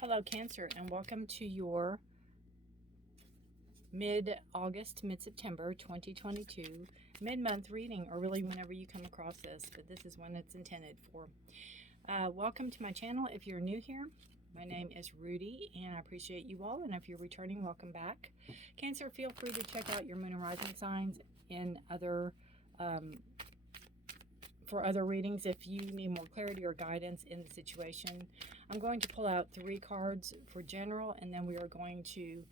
Hello, Cancer, and welcome to your mid-August, mid-September 2022 mid-month reading, or really whenever you come across this, but this is when it's intended for. Welcome to my channel. If you're new here, my name is Rudi, and I appreciate you all, and if you're returning, welcome back. Cancer, feel free to check out your moon and rising signs in other for other readings if you need more clarity or guidance in the situation. I'm going to pull out 3 cards for general, and then we are going to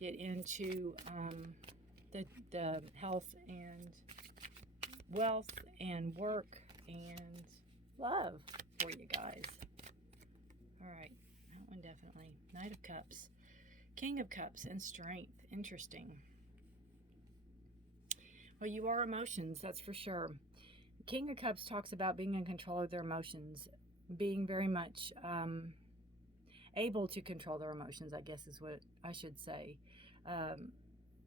get into the health and wealth and work and love for you guys. All right, that one definitely. Knight of Cups, King of Cups, and Strength. Interesting. Well, you are emotions, that's for sure. King of Cups talks about being in control of their emotions, being very much able to control their emotions, I guess is what I should say.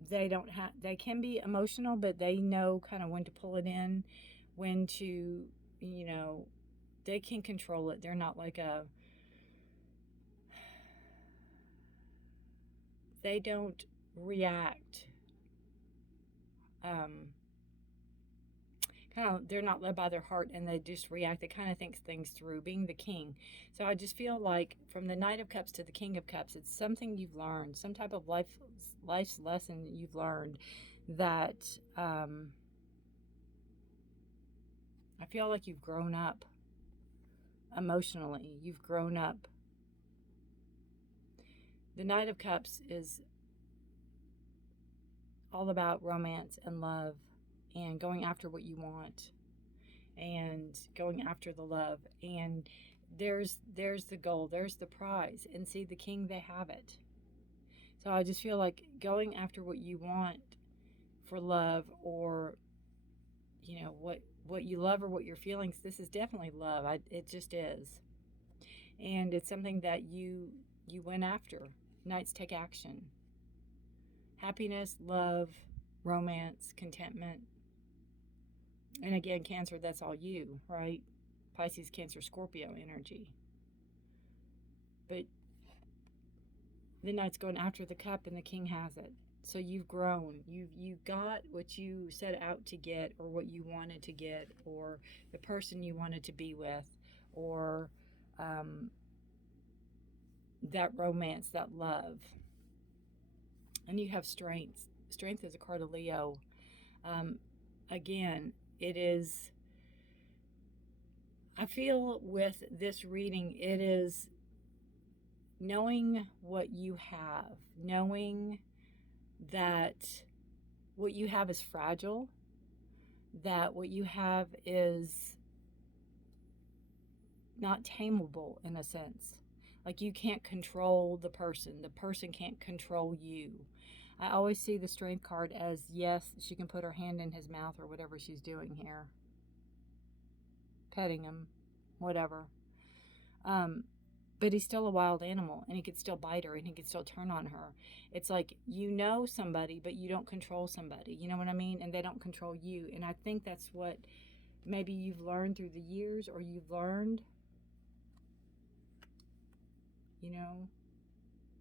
They can be emotional, but they know kind of when to pull it in, when to, they can control it. They're not like they don't react. They're not led by their heart, and they just react. They kind of think things through, being the king. So I just feel like from the Knight of Cups to the King of Cups, it's something you've learned, some type of life's lesson that you've learned that I feel like you've grown up emotionally. You've grown up. The Knight of Cups is all about romance and love, and going after what you want, and going after the love, and there's the goal, there's the prize, and see, the king, they have it. So I just feel like going after what you want for love, or what you love, or what your feelings, this is definitely love. It just is, and it's something that you went after. Knights take action. Happiness, love, romance, contentment. And again, Cancer, that's all you, right? Pisces, Cancer, Scorpio energy. But the Knight's going after the cup, and the king has it. So you've grown. You got what you set out to get, or what you wanted to get, or the person you wanted to be with, or that romance, that love. And you have strength. Strength is a card of Leo. Again, it is, I feel with this reading, it is knowing what you have, knowing that what you have is fragile, that what you have is not tameable in a sense. Like, you can't control the person can't control you. I always see the Strength card as, yes, she can put her hand in his mouth or whatever she's doing here. Petting him, whatever. But he's still a wild animal, and he could still bite her, and he could still turn on her. It's like, somebody, but you don't control somebody. You know what I mean? And they don't control you. And I think that's what maybe you've learned through the years, or you've learned,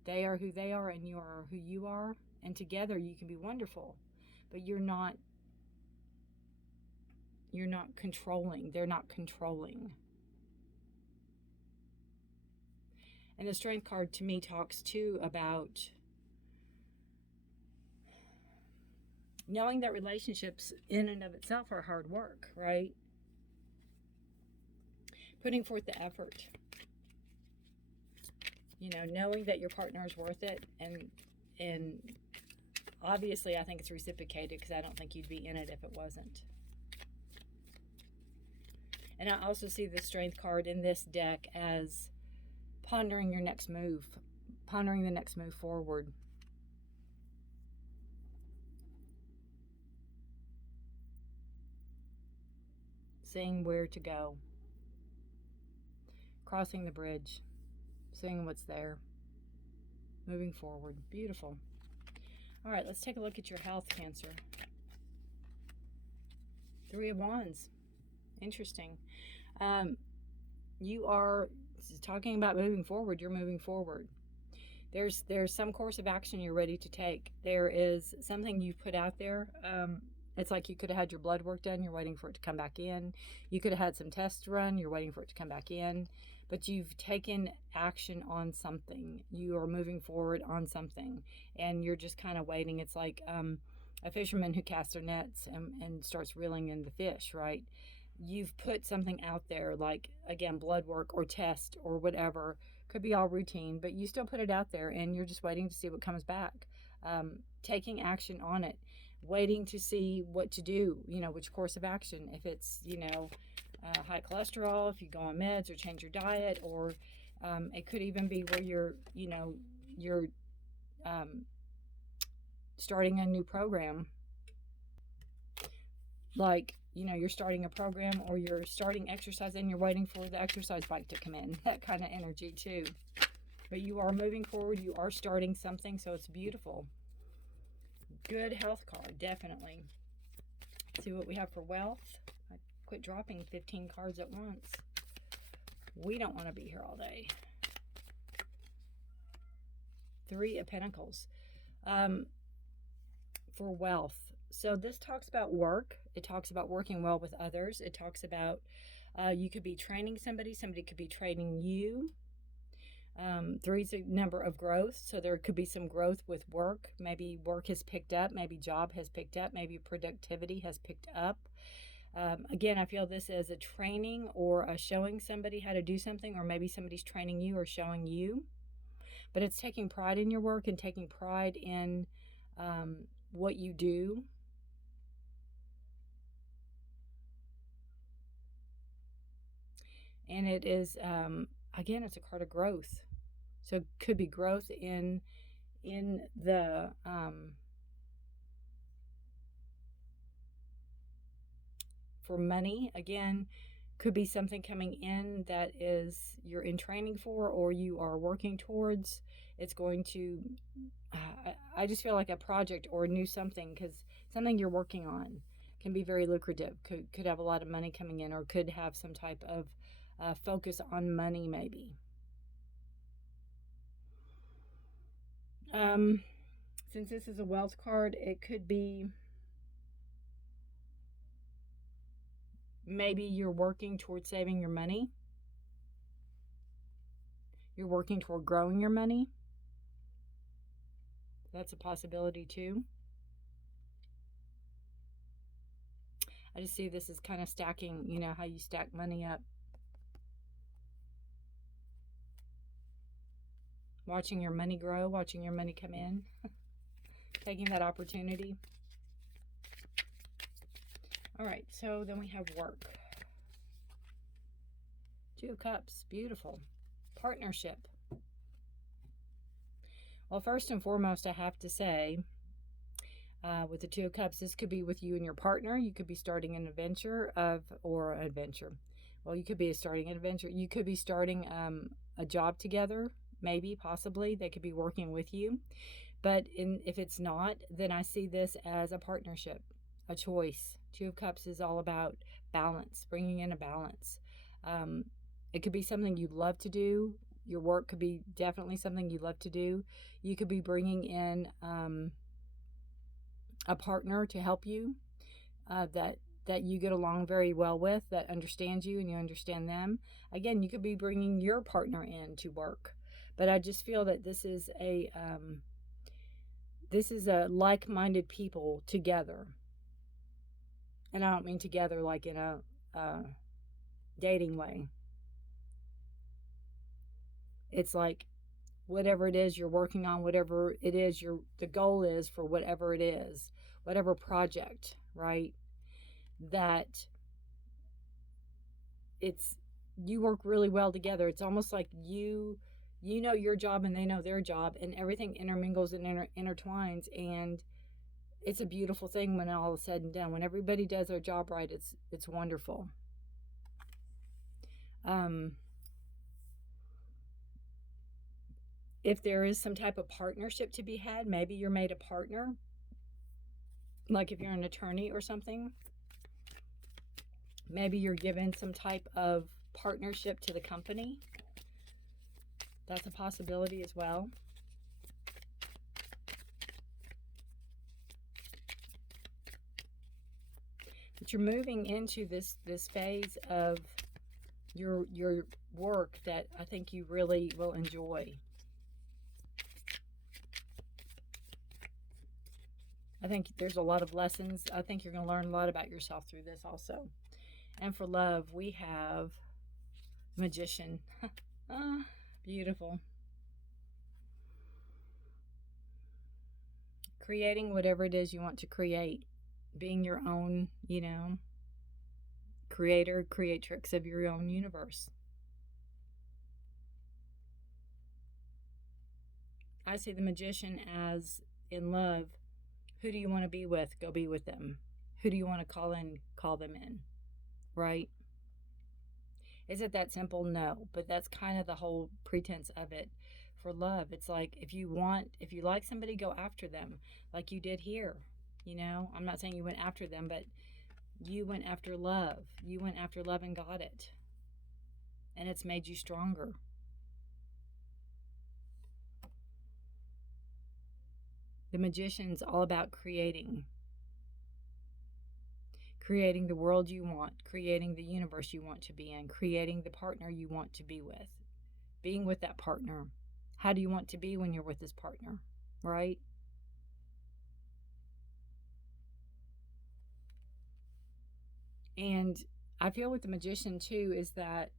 they are who they are, and you are who you are. And together you can be wonderful, but you're not controlling. They're not controlling. And the Strength card to me talks too about knowing that relationships in and of itself are hard work, right? Putting forth the effort. Knowing that your partner is worth it, and obviously I think it's reciprocated, because I don't think you'd be in it if it wasn't. And I also see the Strength card in this deck as pondering your next move, pondering the next move forward. Seeing where to go. Crossing the bridge. Seeing what's there. Moving forward. Beautiful. All right, let's take a look at your health, Cancer. 3 of Wands. Interesting. You are it's talking about moving forward. You're moving forward. There's some course of action you're ready to take. There is something you've put out there. It's like you could have had your blood work done. You're waiting for it to come back in. You could have had some tests run. You're waiting for it to come back in. But you've taken action on something. You are moving forward on something. And you're just kind of waiting. It's like a fisherman who casts their nets and starts reeling in the fish, right? You've put something out there, like, again, blood work or test or whatever. Could be all routine, but you still put it out there and you're just waiting to see what comes back. Taking action on it, waiting to see what to do, which course of action. If it's, high cholesterol, if you go on meds or change your diet, or it could even be where you're starting a new program. Like, you're starting a program or you're starting exercise and you're waiting for the exercise bike to come in. That kind of energy too. But you are moving forward. You are starting something, so it's beautiful. Good health card, definitely. Let's see what we have for wealth. I quit dropping 15 cards at once. We don't want to be here all day. 3 of Pentacles. For wealth. So this talks about work. It talks about working well with others. It talks about you could be training somebody. Somebody could be training you. 3 is a number of growth. So there could be some growth with work. Maybe work has picked up. Maybe job has picked up. Maybe productivity has picked up. Again, I feel this as a training or a showing somebody how to do something, or maybe somebody's training you or showing you. But it's taking pride in your work and taking pride in what you do. And it is, again, it's a card of growth. So it could be growth in the for money. Again, could be something coming in that is you're in training for or you are working towards. It's going to, I just feel like a project or a new something, because something you're working on can be very lucrative. Could have a lot of money coming in, or could have some type of focus on money maybe. Since this is a wealth card, it could be maybe you're working towards saving your money. You're working toward growing your money. That's a possibility too. I just see this as kind of stacking, how you stack money up. Watching your money grow, watching your money come in. Taking that opportunity. All right, so then we have work. 2 of Cups, beautiful. Partnership. Well, first and foremost, I have to say, with the 2 of Cups, this could be with you and your partner. You could be starting an adventure Well, you could be starting an adventure. You could be starting a job together, maybe, possibly. They could be working with you. But if it's not, then I see this as a partnership, a choice. 2 of Cups is all about balance, bringing in a balance. It could be something you love to do. Your work could be definitely something you love to do. You could be bringing in a partner to help you that you get along very well with, that understands you and you understand them. Again, you could be bringing your partner in to work. But I just feel that this is a like-minded people together. And I don't mean together like in a dating way. It's like whatever it is you're working on, whatever it is the goal is for whatever it is, whatever project, right? That you work really well together. It's almost like you know your job and they know their job, and everything intermingles and intertwines, and it's a beautiful thing when all is said and done. When everybody does their job right, it's wonderful. If there is some type of partnership to be had, maybe you're made a partner. Like if you're an attorney or something, maybe you're given some type of partnership to the company. That's a possibility as well. But you're moving into this phase of your work that I think you really will enjoy. I think there's a lot of lessons. I think you're going to learn a lot about yourself through this also. And for love, we have Magician. Ah, beautiful. Creating whatever it is you want to create. Being your own, creator, creatrix of your own universe. I see the Magician as, in love, who do you want to be with? Go be with them. Who do you want to call in? Call them in. Right? Is it that simple? No. But that's kind of the whole pretense of it. For love, it's like if you like somebody, go after them like you did here. I'm not saying you went after them, but you went after love. You went after love and got it. And it's made you stronger. The Magician's all about creating the world you want, creating the universe you want to be in, creating the partner you want to be with, being with that partner. How do you want to be when you're with this partner, right? And I feel with the Magician too is that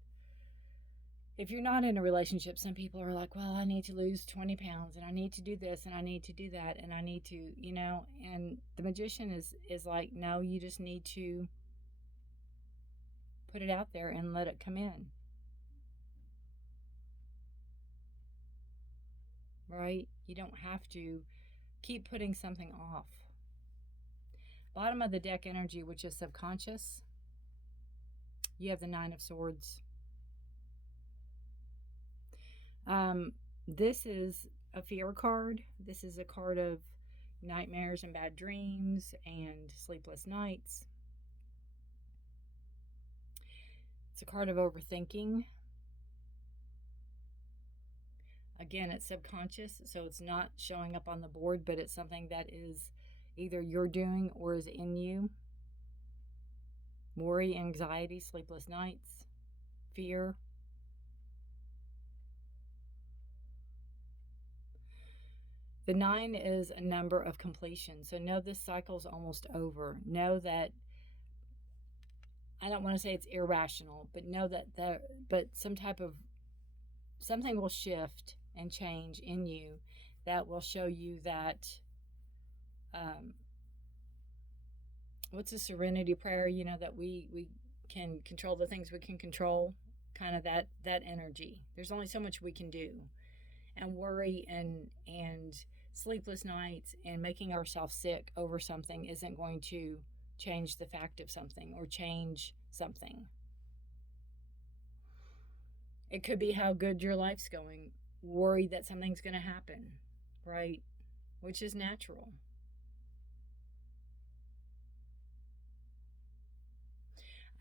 if you're not in a relationship, some people are like, well, I need to lose 20 pounds and I need to do this and I need to do that and I need to, and the Magician is like, no, you just need to put it out there and let it come in. Right? You don't have to keep putting something off. Bottom of the deck energy, which is subconscious, you have the Nine of Swords. This is a fear card. This is a card of nightmares and bad dreams and sleepless nights. It's a card of overthinking. Again, it's subconscious, so it's not showing up on the board, but it's something that is either you're doing or is in you. Worry, anxiety, sleepless nights, fear. The 9 is a number of completion. So know this cycle's almost over. Know that, I don't want to say it's irrational, but know that something will shift and change in you that will show you that, what's a serenity prayer, that we can control the things we can control, kind of that energy. There's only so much we can do. And worry and sleepless nights and making ourselves sick over something isn't going to change the fact of something or change something. It could be how good your life's going. Worry that something's going to happen, right? Which is natural.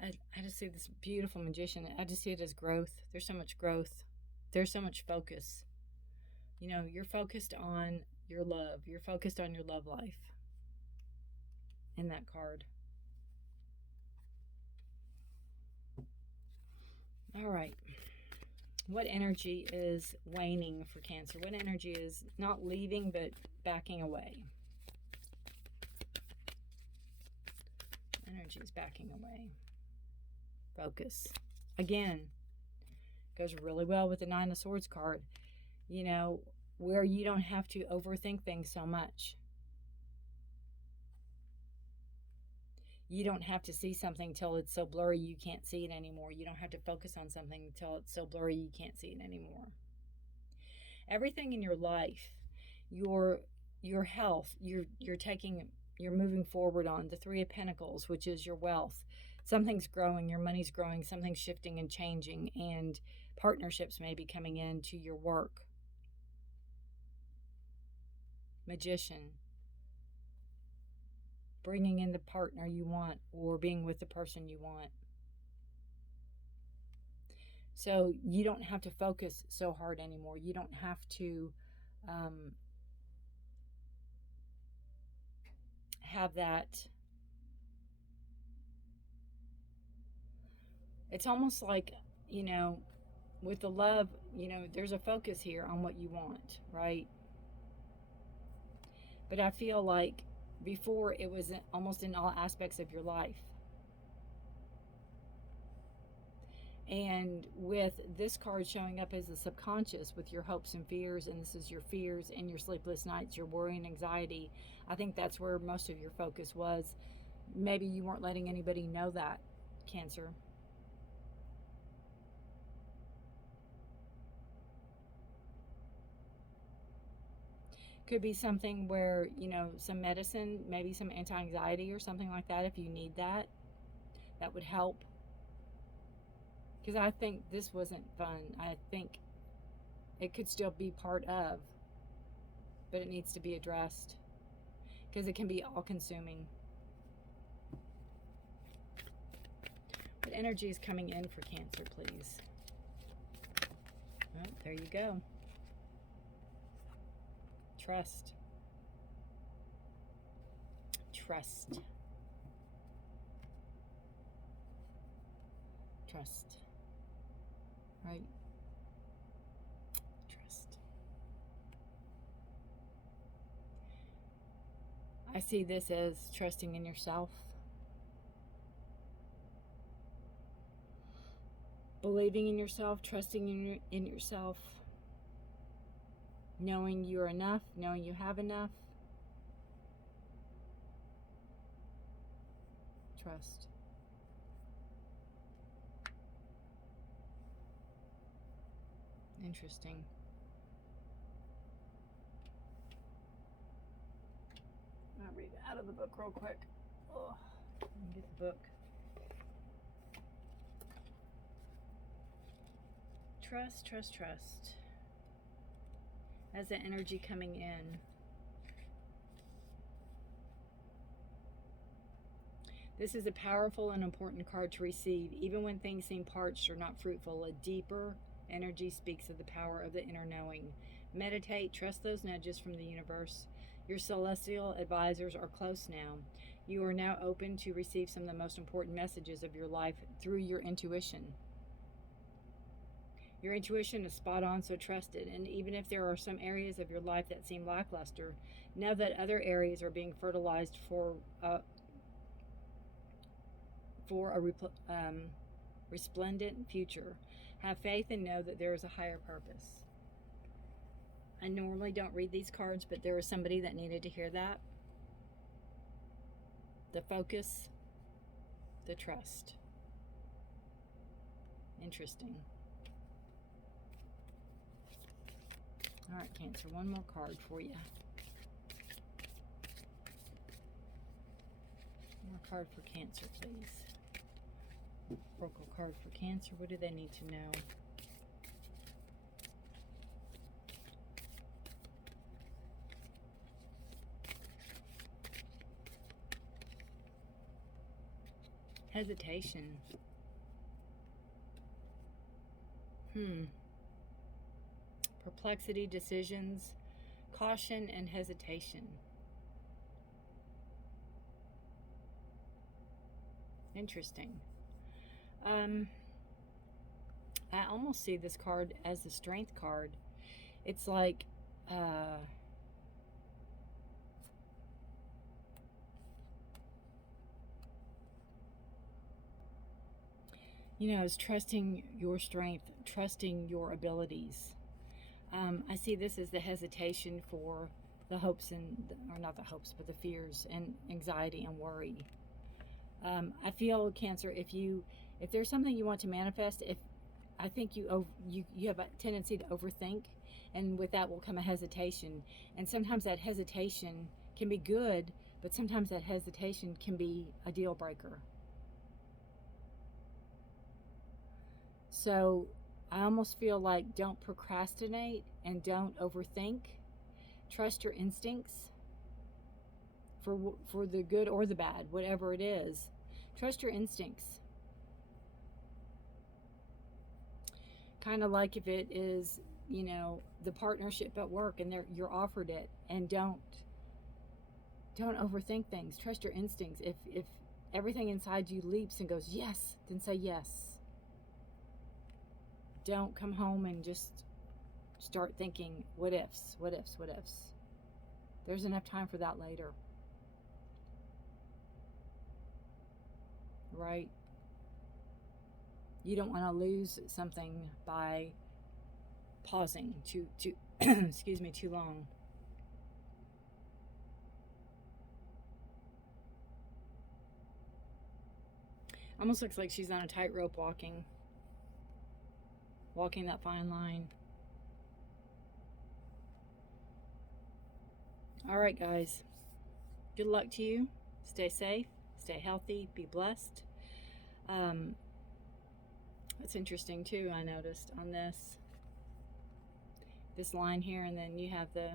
I just see this beautiful Magician. I just see it as growth. There's so much growth. There's so much focus. You're focused on your love. You're focused on your love life in that card. All right. What energy is waning for Cancer? What energy is not leaving but backing away? Energy is backing away. Focus. Again, goes really well with the Nine of Swords card. Where you don't have to overthink things so much. You don't have to see something till it's so blurry you can't see it anymore. You don't have to focus on something until it's so blurry you can't see it anymore. Everything in your life, your health, you're moving forward on the Three of Pentacles, which is your wealth. Something's growing, your money's growing, something's shifting and changing, and partnerships may be coming into your work. Magician. Bringing in the partner you want or being with the person you want. So you don't have to focus so hard anymore. You don't have to have that. It's almost like, you know, with the love, you know, there's a focus here on what you want, right? But I feel like before it was almost in all aspects of your life. And with this card showing up as the subconscious with your hopes and fears, and this is your fears and your sleepless nights, your worry and anxiety, I think that's where most of your focus was. Maybe you weren't letting anybody know that, Cancer. Could be something where, you know, some medicine, maybe some anti-anxiety or something like that, if you need that, that would help. Because I think this wasn't fun. I think it could still be part of, but it needs to be addressed because it can be all-consuming. What energy is coming in for Cancer, please? Oh, there you go. Trust. Trust. Trust. Right? Trust. I see this as trusting in yourself. Believing in yourself, trusting in yourself. Knowing you're enough, knowing you have enough. Trust. Interesting. I'll read it out of the book real quick. Oh, let me get the book. Trust, trust, trust. As the energy coming in. This is a powerful and important card to receive. Even when things seem parched or not fruitful, a deeper energy speaks of the power of the inner knowing. Meditate, trust those nudges from the universe. Your celestial advisors are close now. You are now open to receive some of the most important messages of your life through your intuition. Your intuition is spot on, so trust it. And even if there are some areas of your life that seem lackluster, know that other areas are being fertilized for a resplendent future. Have faith and know that there is a higher purpose. I normally don't read these cards, but there was somebody that needed to hear that. The focus, the trust. Interesting. All right, Cancer, one more card for you. One more card for Cancer, please. Oracle card for Cancer. What do they need to know? Hesitation. Perplexity, decisions, caution, and hesitation. Interesting. I almost see this card as the Strength card. It's like, you know, it's trusting your strength, trusting your abilities. I see this as the hesitation for the hopes or not the hopes, but the fears and anxiety and worry. I feel, Cancer, if there's something you want to manifest, I think you have a tendency to overthink, and with that will come a hesitation. And sometimes that hesitation can be good, but sometimes that hesitation can be a deal breaker. So I almost feel like don't procrastinate and don't overthink. Trust your instincts for the good or the bad, whatever it is. Trust your instincts. kind of like if it is, you know, the partnership at work and you're offered it, and don't overthink things. Trust your instincts. If everything inside you leaps and goes yes, then say yes. Don't come home and just start thinking what ifs, what ifs, what ifs. There's enough time for that later. Right? You don't want to lose something by pausing too excuse me, too long. Almost looks like she's on a tightrope walking that fine line. All right, guys. Good luck to you. Stay safe, stay healthy, be blessed. It's interesting too, I noticed on this line here, and then you have the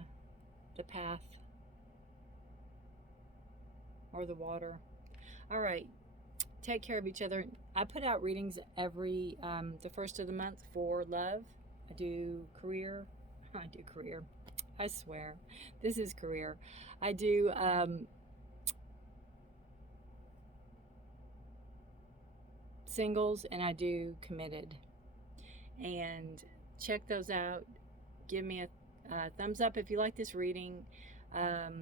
path or the water. All right. Take care of each other. I put out readings every the first of the month for love. I do career. I swear, this is career. I do singles, and I do committed. And check those out. Give me a thumbs up if you like this reading.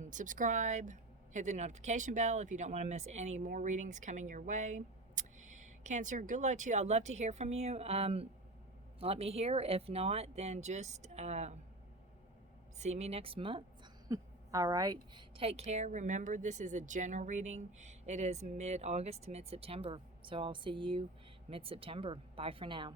Subscribe. Hit the notification bell if you don't want to miss any more readings coming your way. Cancer, good luck to you. I'd love to hear from you. Let me hear. If not, then just see me next month. All right. Take care. Remember, this is a general reading. It is mid-August to mid-September. So I'll see you mid-September. Bye for now.